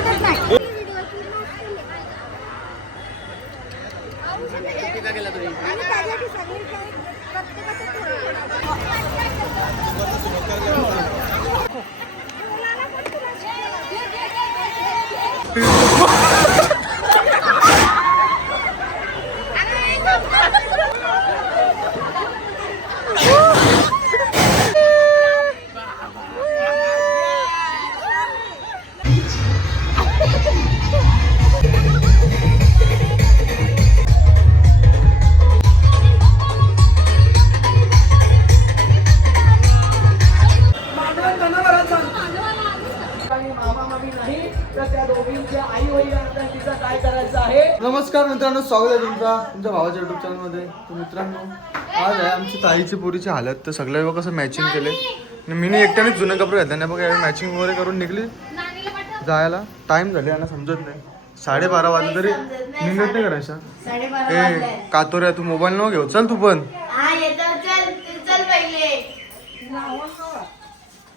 वाटत नाही. नमस्कार मित्रांनो, स्वागत आहे तुमच्या भावाच्या युट्यूब चॅनल मध्ये. तर मित्रांनो, आज आहे आमची ताईची पोरीची हालत. तर सगळे लोक कसं मॅचिंग केले. मी एकट्यानेच जुने कपडे घातले नाही बघा. मॅचिंग वगैरे करून निघली जायला. टाइम झाले यांना समजत नाही. 12:30 वाजले तरी निघत नाही करायचा. ए कातोऱ्या, तू मोबाईल न घेऊ. चल तू पण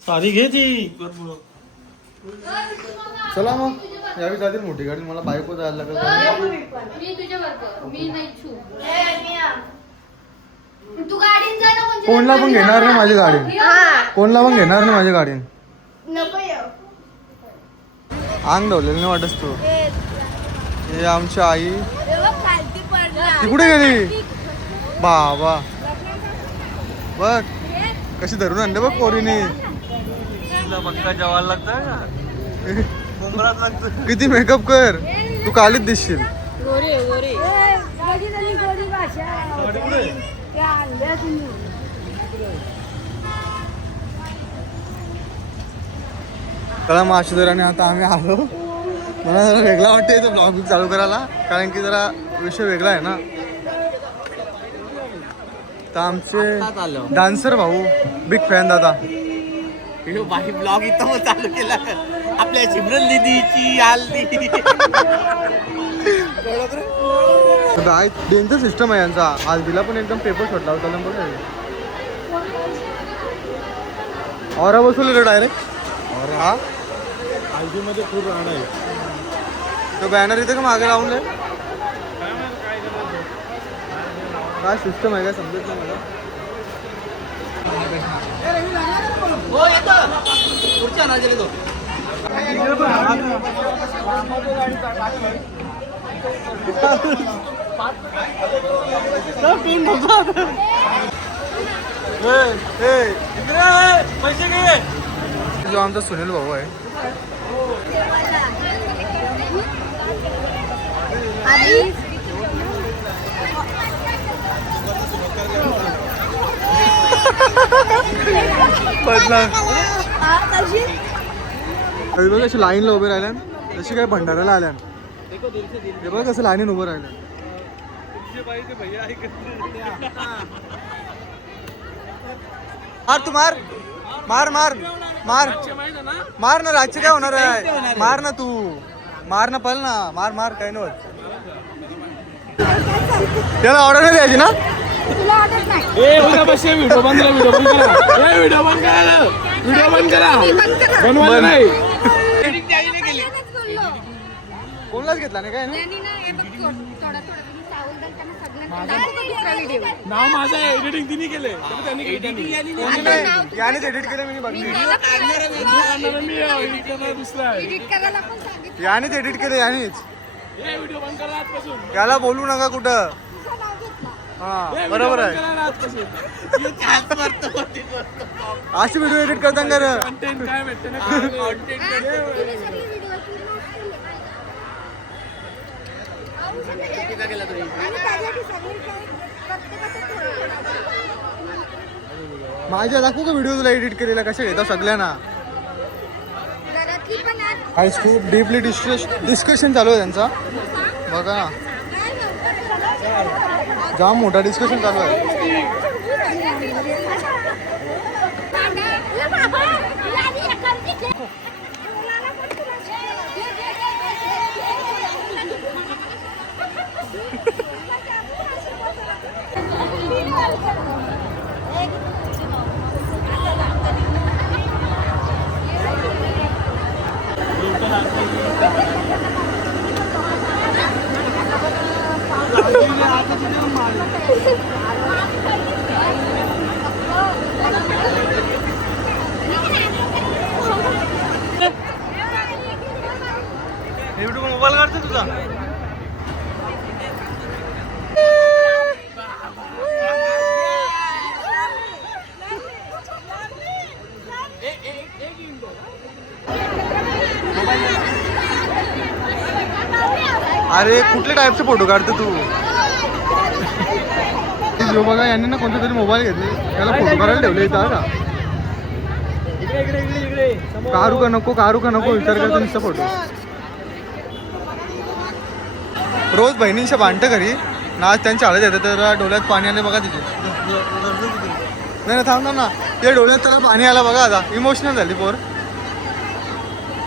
साडी घे ती. चला मग यावी जातील मोठी गाडी. मला बायको जायला लागेल. कोणला पण घेणार नाही माझी गाडी. कोणला पण घेणार नाही माझी गाडी. अंग धवलेलं नाही वाटत तू. हे आमची आई ती कुठे गेली बाबा. बघ कशी धरून आणले बघ पोरीने. पक्का जेवायला लागतं. किती मेकअप कर, तू कालीच दिसशील. चला माशेदराने आता आम्ही आलो. मला जरा वेगळा वाटते तो ब्लॉग चालू करायला, कारण की जरा विषय वेगळा आहे ना. तर आमचे डान्सर भाऊ बिग फॅन दादा. बाकी ब्लॉग इथं मग चालू केला आपल्या सिमरन दीदीची आली. डेंजर सिस्टम आहे यांचा. आज दिला पण एकदम पेपर शॉट लावता नंबर. औरा बसवलेलं डायरेक्ट. हा आयडी मध्ये खूप राहणार आहे. तो बॅनर इथे का मागे लावून काय सिस्टम आहे काय समजत नाही मला. हो येतो पुढच्या ना गेले तो. पैसे घे. जो आमचा सुनील भाऊ आहे. कशी लाईनला उभे राहिल्या जशी काय भंडाऱ्याला आल्या. हे बघ कसं लाईनीन उभं राहिलं. मार तू मार मार मार मार मार ना. रातचे काय होणार आहे. मार ना तू. मार ना पल ना. मार मार काय नव्हत. त्याला ऑर्डर नाही द्यायची ना. व्हिडिओ बंद करा. व्हिडिओ बंद करा. व्हिडिओ बंद करा. व्हिडिओ बंद करा. बनवायला नाही. कोणलाच घेतला नाही काय नाव माझं आहे. एडिटिंग तिने केले. यानेच एडिट केलं. मी बघली दुसरा यानेच एडिट केलं. यानेच. व्हिडिओ बंद करा आजपासून. याला बोलू नका कुठं. हा बरोबर आहे. अशी व्हिडिओ एडिट करता का. कंटेंट काय भेटते ना. माझ्या दाखवू का व्हिडिओ तुला एडिट केलेला कशा घेता सगळ्यांना. आज खूप डीपली डिस्कशन चालू आहे त्यांचा. बघा ना, जाम मोठा डिस्कशन चालू आहे. मोबाईल काढतो तुझा. अरे कुठल्या टाईपचे फोटो काढतो तू. जो बघा यांनी ना कोणता तरी मोबाईल घेतले त्याला फोटो काढायला ठेवले इथं का. कारू का नको विचार करतो नुसतं फोटो. रोज बहिणींच्या भांडतं घरी ना. आज त्यांच्या हळद येतं तर डोळ्यात पाणी आले बघा तिथे. नाही थांब ना ते डोळ्यात त्याला पाणी आलं बघा. आता इमोशनल झाली पोर.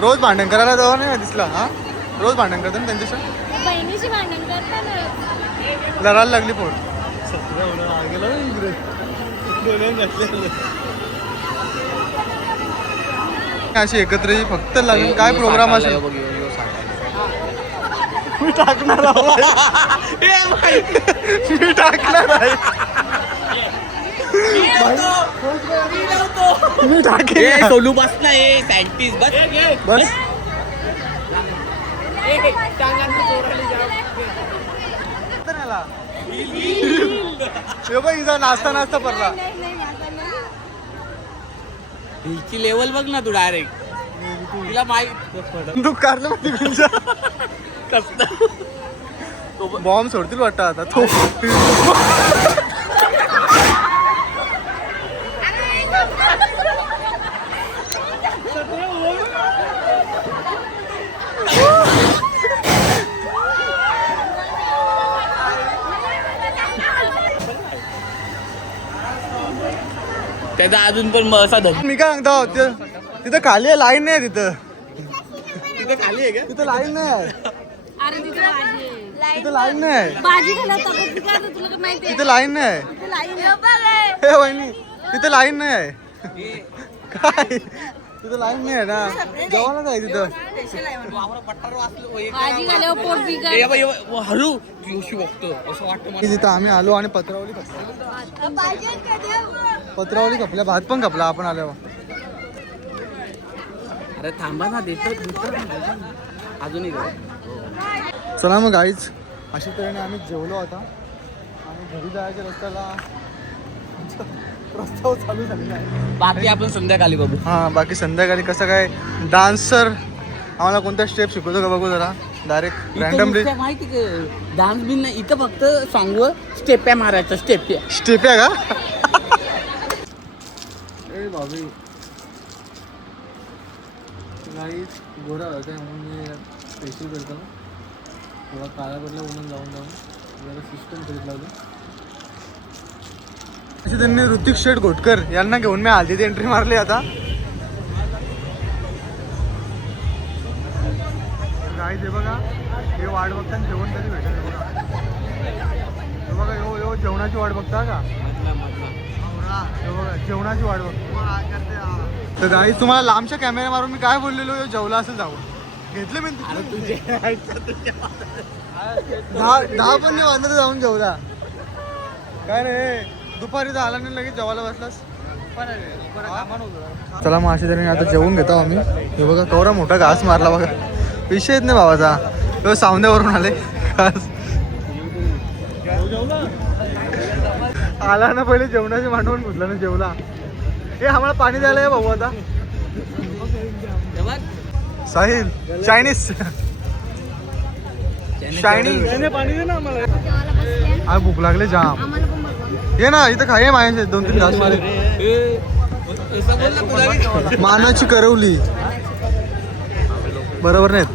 रोज भांडण करायला जावं नाही दिसला. हा रोज भांडण करतो ना त्यांच्याशी. बहिणीशी भांडण करताना लढायला लागली पोर. अशी एकत्र फक्त लागेल काय प्रोग्राम असेल मी टाकणार मी टाकणार आहे. मी टाकेन. सोलू बस ना ये सायंटिस्ट बस बस इथं नाचता पडला. हिची लेवल बघ ना तू डायरेक्ट. तिला माहित तू कारलं बॉम्ब सोडतील वाटतं आता तो. त्याचा अजून पण असा धक. मी काय सांगतो तिथं खाली लाईन नाही. तिथं खाली आहे का? तिथं लाईन नाही आहे. अरे तिथे भाजी आहे. तिथं लाईन नाही आहे. भाजी खायला तब्येत बिघडते, तुला काय माहिती आहे? तिथं लाईन नाही आहे. तिथे लाईन आहे. बघ आहे. हे वहिनी तिथं लाईन नाही आहे. काय तिथं लाईन नाही आहे ना. जेवायला आहे तिथं. भाजी खाल्यावर पोट बिघड. ए बाई, हळू योशी बघतो असं वाटतं मला. तिथं आम्ही आलो आणि पत्रावली खपल्या भात पण खपला आपण आल्यावर. अरे थांबा ना देतो अजूनही चला मग गाईच अशा तऱ्हेने आम्ही जेवलो आता आणि घरी जायच्या रस्त्याला रस्त्यावर चालू झालेला आहे. बाकी आपण संध्याकाळी बघू. हां बाकी संध्याकाळी कसं काय डान्सर आम्हाला कोणत्या स्टेप शिकवतो का बघू जरा. डायरेक्ट रँडमली माहिती का डान्स बिन नाही इथं फक्त सॉंगवर स्टेप्या मारायचं. स्टेप आहे का. ए बाबी गाईच गोरा होता म्हणून मी स्पेशल करतो थोडा काळा पडला म्हणून जाऊन जरा सिस्टम करीत लावलं. असे त्यांनी ऋतिक शेठ घोटकर यांना घेऊन मी हल्दीत एंट्री मारली आता. गाईच हे बघा हे वाट बघता जेवण तरी भेटेल बघा. हे बघा यो जेवणाची वाट बघता का. हे बघा जेवणाची वाट बघतो. तर गाई तुम्हाला लांबच्या कॅमेरा मारून मी काय बोललेलो जेवला असेल जावं घेतलं मी. 10 पण नाही वाजता जाऊन जेवला काय रे. दुपारी तर आला नाही लगेच जेवायला बसलास. चला मग अशी तरी आता जेवून घेतो आम्ही. हे बघा केवढा मोठा घास मारला बघा. विषयच नाही बाबाचा. सावंद्यावरून आले घास आला ना. पहिले जेवणाचे भांडवून घुसला ना जेवला. हे आम्हाला पाणी द्यायला आहे भाऊ आता. साहिल चायनीज शायनी पाणी दे ना आम्हाला. आ भूक लागले जाम. आम्हाला पण बघ. ये ना इथं खाये माझ्या 2-3 घास मारे. मानाची करवली बरोबर नाहीत.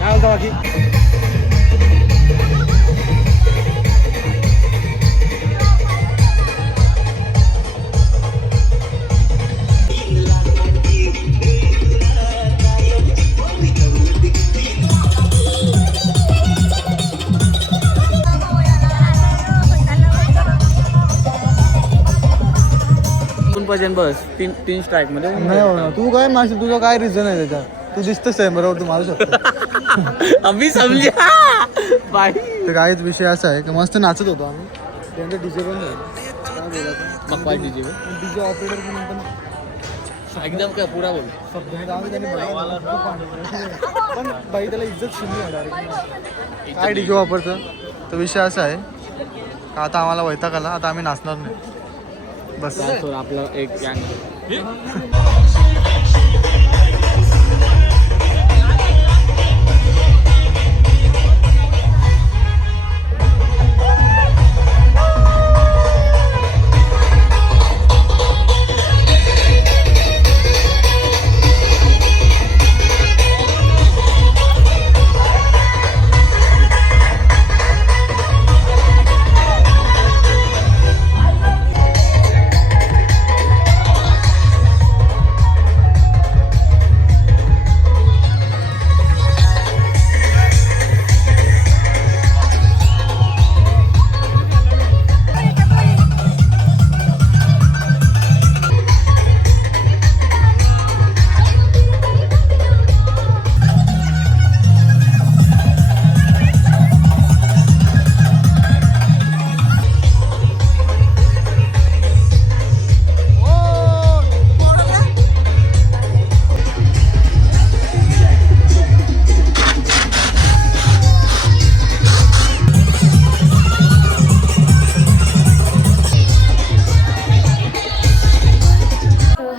काय होतं बाकी. बस 3 स्ट्राईक मध्ये नाही होणार. तू काय माशी तुझं काय रिझन आहे त्याच्यात. तू दिसतोस आहे बरोबर, तू मारू शकतो. आम्ही समजा बाई तर काहीच विषय असा आहे की मस्त नाचत होतो आम्ही. त्यांचं डीजे पण झालं. काय बोलायचं कपाळ डीजे डीजे ऑपरेटर पण नंतर एकदम काय पुरा बोल. पण बाई त्याला इज्जत शिवली होणार. काय डीजे वापरतं तो विषय असा आहे का आता आम्हाला वैताग आला, आता आम्ही नाचणार नाही बस. आपलं एक गँग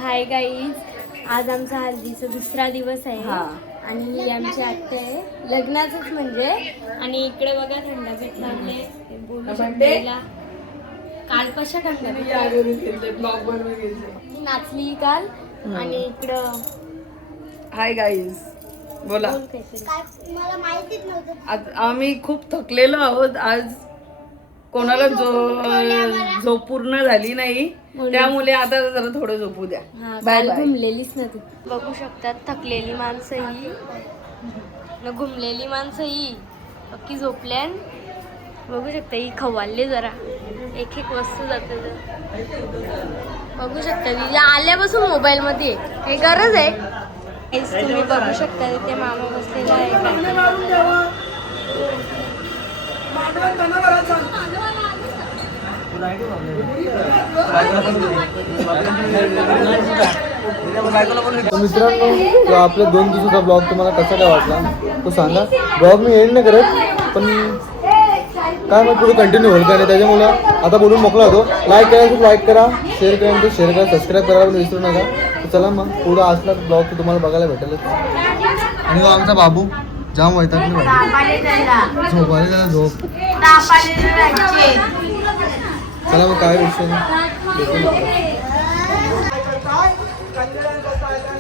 हाय गाईज, आज आमचा हल्दीचा दुसरा दिवस आहे आणि ही आमची आत्या आहे लग्नाचंच म्हणजे. आणि इकडे बघा थंडापीठ लागले, बोलू शकते काल कशा थंडापीठ नाचली काल. आणि इकडं हाय गाईज, बोला. बोल काहीतरी. मला माहितीच नव्हतं. आज आम्ही खूप थकलेलो आहोत. आज कोणाला झोप पूर्ण झाली नाही, त्यामुळे आता जरा थोडं झोपू द्या. हा, बाय काल बाय. घुमलेलीच ना तू. बघू शकतात थकलेली माणसंही न घुमलेली माणसंही पक्की झोपल्यान. बघू शकता ही खवालले जरा एक एक वस्तू जाते. बघू शकता ही आल्यापासून मोबाईल मध्ये काही गरज आहे. हेच तुम्ही बघू शकता इथे मामा बसलेला आहे. तर मित्रांनो, तो आपल्या 2 दिवसाचा ब्लॉग तुम्हाला कसा काय वाटला तो सांगा. ब्लॉग मी एंड नाही करत, पण काय मग पुढे कंटिन्यू होईल का नाही, त्याच्यामुळे आता बोलून मोकळा होतो. लाईक करायचं लाईक करा, शेअर करायचं शेअर करा, सबस्क्राईब करायला पण विसरू नका. तर चला मग पुढं असला ब्लॉग तर तुम्हाला बघायला भेटेल. आणि हो आमचा बाबू जाम वैताग नाही झोपायला त्याला झोप. चला मग काय विषय नाही, भेटू नका.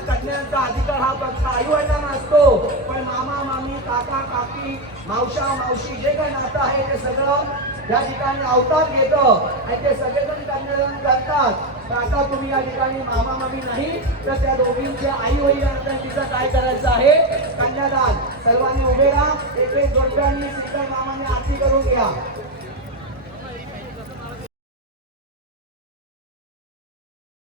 कन्यांचा अधिकार हा फक्त आईवडिलांना असतो, पण मामा मामी काका काकी मावशा मावशी जे काही नातं आहे ते सगळं या ठिकाणी अवतार घेतं आणि ते सगळेजण कन्यादान करतात. काका तुम्ही या ठिकाणी मामा मामी नाही तर त्या दोघींचे आई वडिलांना तिचं काय करायचं आहे, कन्यादान. सर्वांनी उभे राहा, एक एक जोडप्यानी श्रीकांत मामाने आरती करून घ्या.